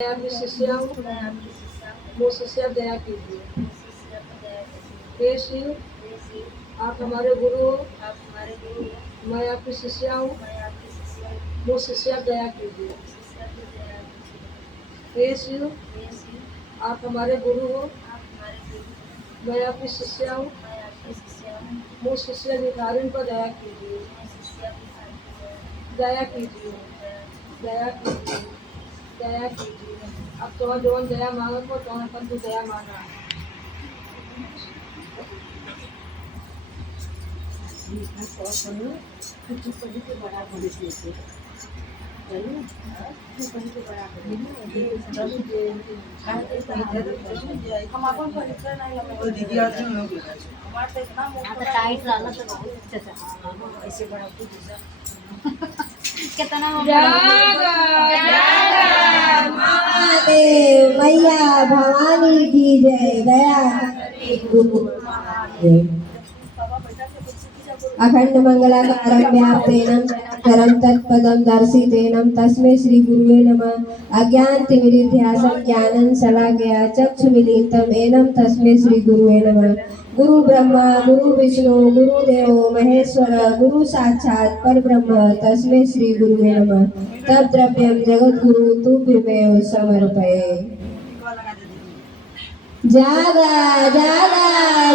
दया की शिष्या मुझसे दया कीजिए। हे शिव, आप हमारे गुरु हो, मैं आपकी शिष्या हूँ, मुझसे दया कीजिए। हे शिव, आप हमारे गुरु हो, मैं आपकी शिष्या हूँ, मुझसे भिखारिन पर दया कीजिए। दया कीजिए, दया कीजिए, दया कीजिए। अब तो जो दया मांगो को तो अपन को दया मांगा। बड़ा हम अपन परीक्षा नहीं लगे दीदी आज में हो गया हमारे इतना मोटा टाइट रहना तो बहुत अच्छा था ऐसे बड़ा कितना महादेव मैया भवानी की जय। दया अखंड मंगलाकारं व्याप्तेनं चरं तत्पदं दर्शितेनं तस्मै श्री गुरुवे नमः। अज्ञानतिमिरान्धस्य ज्ञानं शलाकया चक्षुमीलितं येन तस्मै श्री गुरुवे नमः। गुरु ब्रह्मा गुरु विष्णु गुरुदेव महेश्वर गुरु साक्षात् परब्रह्म तस्मै श्री गुरुवे नमः। तत् द्रव्यं जगद्गुरु तुभ्यमेव समर्पये। जागा जागा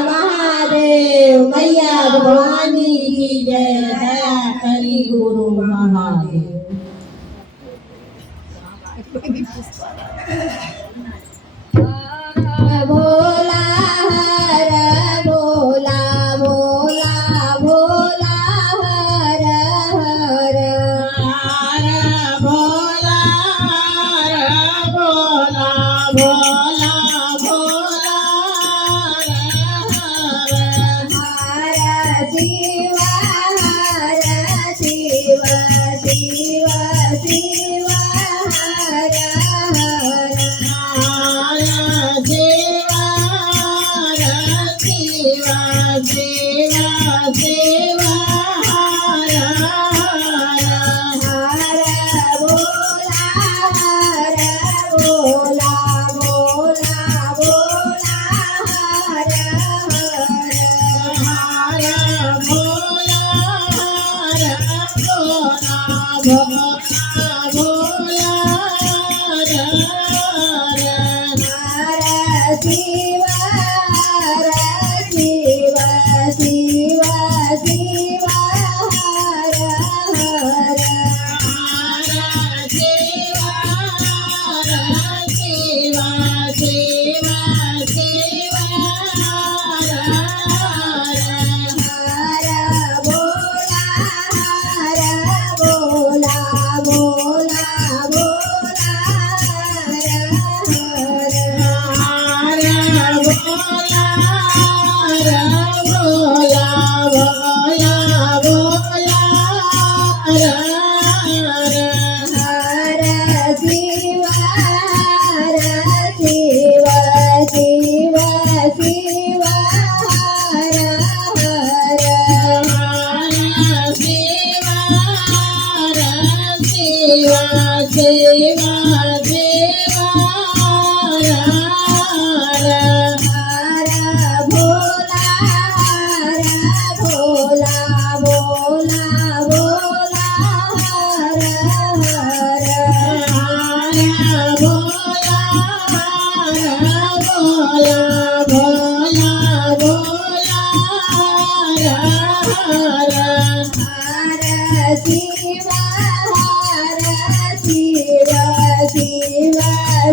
महादेव मैया भवानी की जय। दया करी गुरु महादेव। भोला हर भोला भोला भोला हर हर हर भोला हर भोला भोला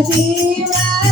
Shiva